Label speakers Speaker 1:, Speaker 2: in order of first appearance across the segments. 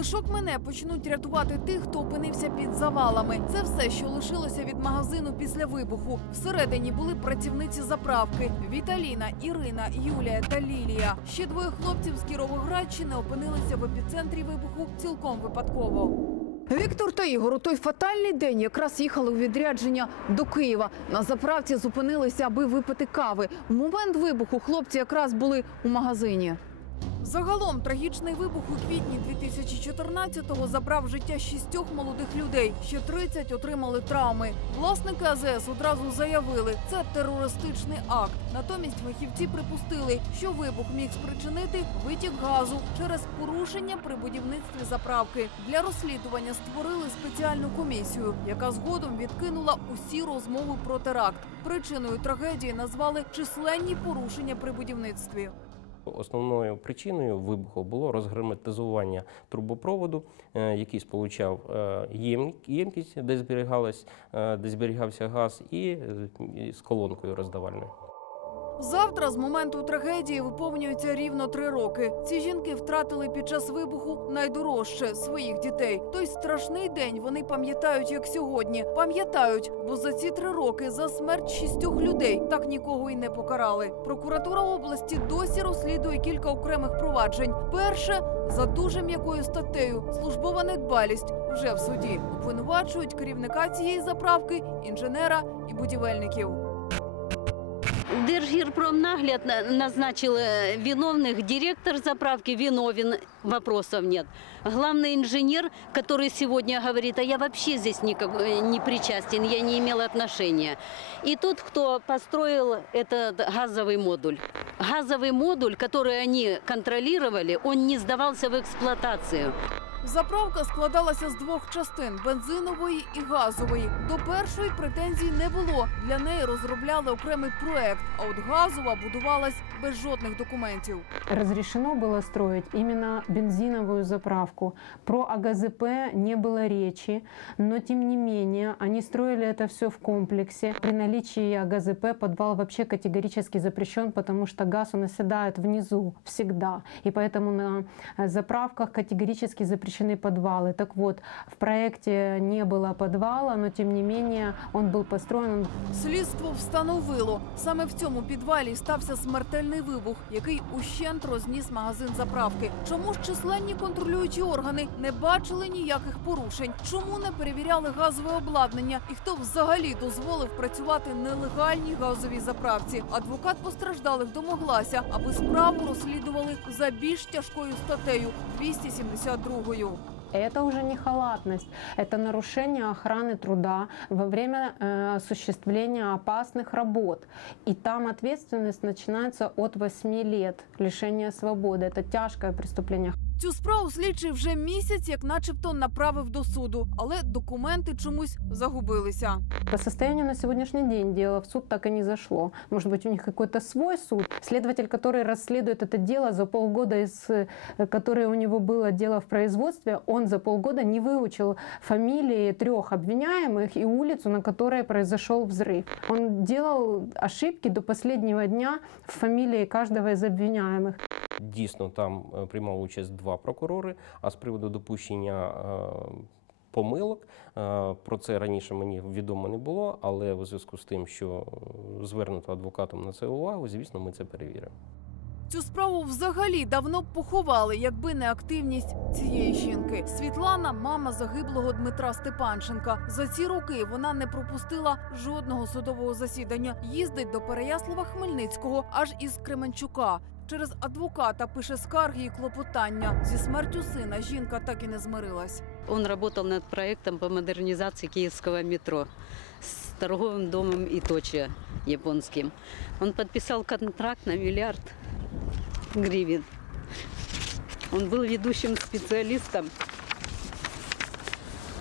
Speaker 1: Коли шок мене, почнуть рятувати тих, хто опинився під завалами. Це все, що лишилося від магазину після вибуху. Всередині були працівниці заправки: Віталіна, Ірина, Юлія та Лілія. Ще двоє хлопців з Кіровоградщини опинилися в епіцентрі вибуху цілком випадково. Віктор та Ігор у той фатальний день якраз їхали у відрядження до Києва. На заправці зупинилися, аби випити кави. В момент вибуху хлопці якраз були у магазині. Загалом трагічний вибух у квітні 2014-го забрав життя шістьох молодих людей. Ще 30 отримали травми. Власники АЗС одразу заявили, це терористичний акт. Натомість фахівці припустили, що вибух міг спричинити витік газу через порушення при будівництві заправки. Для розслідування створили спеціальну комісію, яка згодом відкинула усі розмови про теракт. Причиною трагедії назвали численні порушення при будівництві.
Speaker 2: Основною причиною вибуху було розгерметизування трубопроводу, е, який сполучав е, ємкість, де зберігалась, е, де зберігався газ, і з колонкою роздавальною.
Speaker 1: Завтра з моменту трагедії виповнюється рівно три роки. Ці жінки втратили під час вибуху найдорожче своїх дітей. Той страшний день вони пам'ятають як сьогодні. Пам'ятають, бо за ці три роки за смерть шістьох людей так нікого й не покарали. Прокуратура області досі розслідує кілька окремих проваджень. Перше за дуже м'якою статтею службова недбалість вже в суді. Обвинувачують керівника цієї заправки, інженера і будівельників.
Speaker 3: Держгирпромнагляд на- назначил э, виновных. Директор заправки виновен, вопросов нет. Главный инженер, который сегодня говорит, а я вообще здесь никак, э, не причастен, я не имел отношения. И тот, кто построил этот газовый модуль. Газовый модуль, который они контролировали, он не сдавался в эксплуатацию.
Speaker 1: Заправка складалася з двох частин бензинової і газової. До першої претензій не було. Для неї розробляли окремий проект. А от газова будувалась без жодних документів.
Speaker 4: разрешено было строить именно бензиновую заправку. Про АГЗП не было речи, но тем не менее они строили это все в комплексе. При наличии АГЗП подвал вообще категорически запрещен, потому что газ он оседает внизу всегда. И поэтому на э, заправках категорически запрещены подвалы. Так вот, в проекте не было подвала, но тем не менее он был построен, он
Speaker 1: Слідство встановило саме в цьому підвалі стався смертельний вибух, який ущент розніс магазин заправки. Чому ж численні контролюючі органи не бачили ніяких порушень? Чому не перевіряли газове обладнання? І хто взагалі дозволив працювати нелегальній газовій заправці? Адвокат постраждалих домоглася, аби справу розслідували за більш тяжкою статтею 272.
Speaker 4: Это уже не халатность, это нарушение охраны труда во время э, осуществления опасных работ. И там ответственность начинается от 8 лет лишения свободы. Это тяжкое преступление.
Speaker 1: Цю справу слідчий вже місяць, як начебто, направив до суду, але документи чомусь загубилися.
Speaker 4: По состоянию на сегодняшний день дело в суд так и не зашло. Может быть, у них какой-то свой суд. Следователь, который расследует это дело за полгода, из, э, которое у него было дело в производстве, он за полгода не выучил фамилии трех обвиняемых и улицу, на которой произошел взрыв. Он делал ошибки до последнего дня в фамилии каждого из обвиняемых.
Speaker 2: Дійсно, там е, приймали участь два прокурори. А з приводу допущення е, помилок е, про це раніше мені відомо не було, але у зв'язку з тим, що звернуто адвокатом на це увагу, звісно, ми це перевіримо.
Speaker 1: Цю справу взагалі давно поховали, якби не активність цієї жінки. Світлана, мама загиблого Дмитра Степанченка. За ці роки вона не пропустила жодного судового засідання. Їздить до Переяслава Хмельницького, аж із Кременчука. Через адвоката пише скарги і клопотання. Зі смертю сина жінка так і не змирилась.
Speaker 3: Он работал над проектом по модернизации киевского метро с торговым домом Иточи японским. Он подписал контракт на миллиард гривен. Он был ведущим специалистом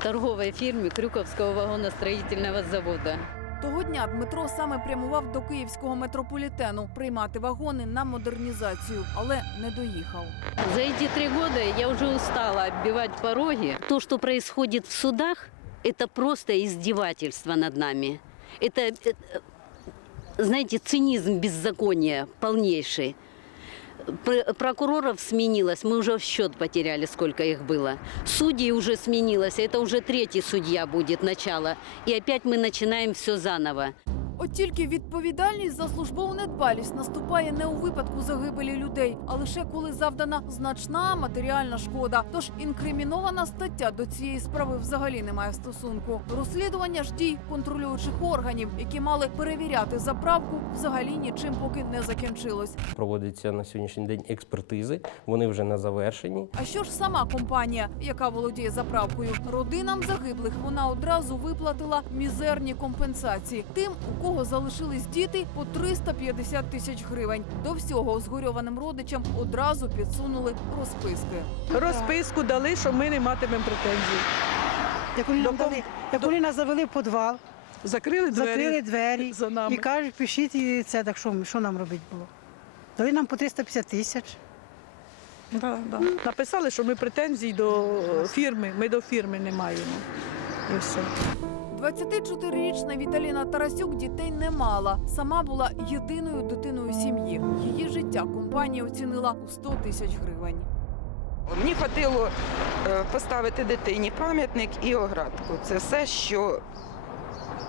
Speaker 3: торговой фирме Крюковского вагоностроительного завода.
Speaker 1: Того дня Дмитро саме прямував до київського метрополітену приймати вагони на модернізацію, але не доїхав.
Speaker 3: За эти три года я уже устала оббивать пороги. То, что происходит в судах, это просто издевательство над нами. Это, это, знаете, цинизм беззакония полнейший. Пр- Прокуроров сменилось, мы уже в счет потеряли, сколько их было. Судей уже сменилось, это уже третий судья будет начало. И опять мы начинаем все заново.
Speaker 1: От тільки відповідальність за службову недбалість наступає не у випадку загибелі людей, а лише коли завдана значна матеріальна шкода. Тож інкримінована стаття до цієї справи взагалі не має стосунку. Розслідування ж дій контролюючих органів, які мали перевіряти заправку, взагалі нічим поки не закінчилось.
Speaker 2: Проводяться на сьогоднішній день експертизи, вони вже на завершенні.
Speaker 1: А що ж сама компанія, яка володіє заправкою? Родинам загиблих вона одразу виплатила мізерні компенсації тим, у кого залишились діти по 350 тисяч гривень. До всього згорьованим родичам одразу підсунули розписки.
Speaker 5: Розписку дали, що ми не матимемо претензій.
Speaker 6: Як вони нам
Speaker 5: До
Speaker 6: дали, як
Speaker 5: до-
Speaker 6: нас завели в підвал,
Speaker 5: Закрили двері,
Speaker 6: закрили двері
Speaker 5: за нами.
Speaker 6: і кажуть, пишіть і це, так що, ми- що нам робити було? Дали нам по 350 тисяч.
Speaker 5: Да, да. Написали, що ми претензій до фірми, ми до фірми не маємо. І все.
Speaker 1: 24-річна Віталіна Тарасюк дітей не мала. Сама була єдиною дитиною сім'ї. Її життя компанія оцінила у 100 тисяч гривень.
Speaker 7: Мені хотіло е, поставити дитині пам'ятник і оградку. Це все, що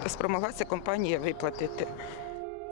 Speaker 7: спромоглася компанія виплатити.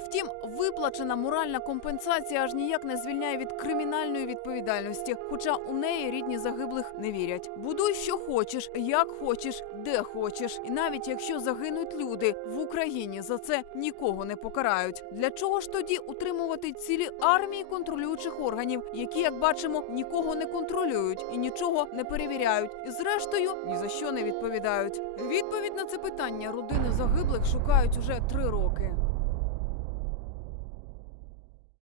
Speaker 1: Втім, виплачена моральна компенсація аж ніяк не звільняє від кримінальної відповідальності. Хоча у неї рідні загиблих не вірять. Будуй, що хочеш, як хочеш, де хочеш. І навіть якщо загинуть люди в Україні, за це нікого не покарають. Для чого ж тоді утримувати цілі армії контролюючих органів, які, як бачимо, нікого не контролюють і нічого не перевіряють, і зрештою ні за що не відповідають. Відповідь на це питання родини загиблих шукають уже три роки.